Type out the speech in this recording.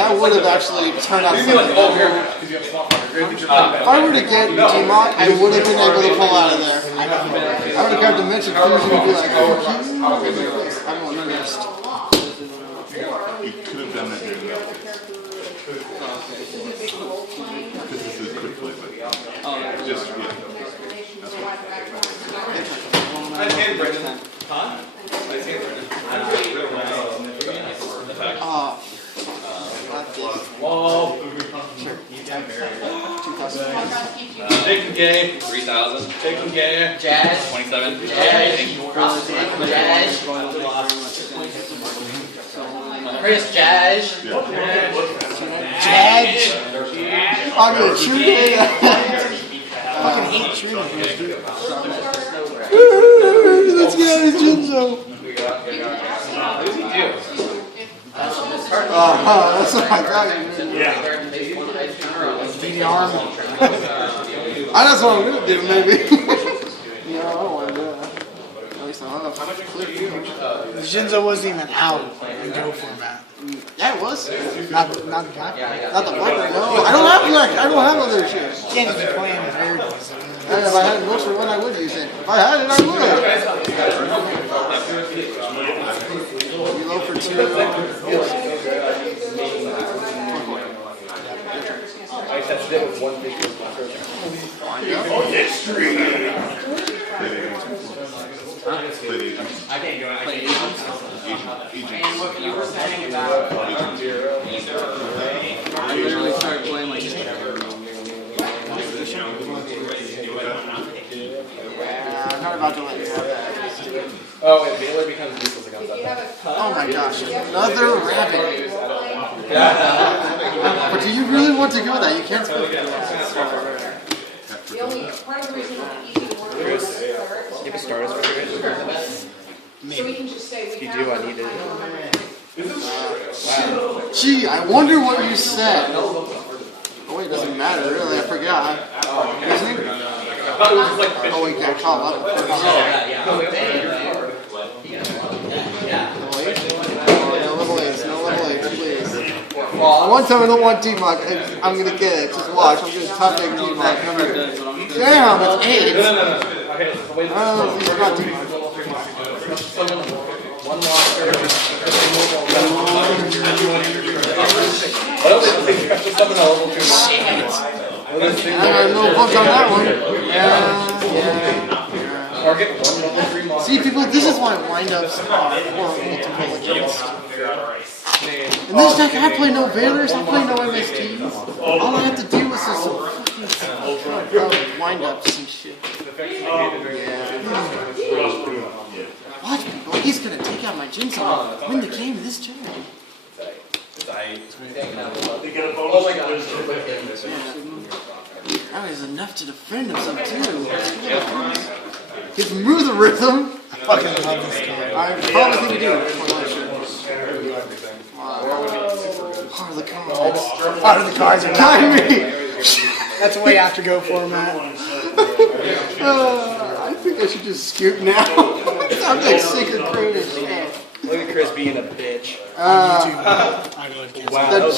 that would have actually turned out something. If I were to get D-Mod, I would have been able to pull out of there. I would have grabbed Dimension Fusion and be like, oh, I'm on the missed. You could have done that during that. Because this is quick play, but just, yeah. That's what. Nice hand, Brendan. Huh? Nice hand, Brendan. Whoa. Sure. Taking game. 3,000. Taking game. Jazz. 27. Jazz. Chris Jazz. Jazz. I'm gonna shoot it. I fucking hate shooting. Let's get out of Jinzo. That's what I thought. Yeah. The arm. That's what I'm gonna do, maybe. No, I don't want to do that. At least I don't know. The Jinzo wasn't even out in Go format. Yeah, it was. Not the black. Not the black right now. I don't have black. I don't have other shit. You can't even play in the variables. And if I had most for one, I would use it. If I had it, I would. You low for 2. I tested it with one visual controller. Oh, extreme! I can't do it. I can't I literally started playing like I'm not about to let you have that. Oh, and Baylor becomes useless against that. Oh my gosh, another rabbit. But do you really want to go there? You can't spell it. The only part of the reason it's easy to work with is Give a stars for so we can just say we you do, I need it. Gee, I wonder what you said. Oh wait, it doesn't matter really. I forgot. Isn't it? Oh, we got called up. No level A's, please. One time I don't want T-Mog, I'm gonna get it. Just watch. I'm gonna top deck T-Mog. Damn, it's 8. Oh, he's not T-Mog. I got no book on that one. Yeah. See, people, this is why windups are horrible to roll against. In this deck, I play no Valors, I play no MSTs. All I have to do is just some fucking windups and shit. Watch, people, he's gonna take out my Jinzo and win the game of this turn. Oh my god. That is enough to defend himself too. His moves rhythm. I fucking love this card. I probably think you do. Part of the cards. Part of the cards are not. me. That's way after Go format. I think I should just scoot now. I'm like sick of creative shit. Look at Chris being a bitch. I really can't. Wow.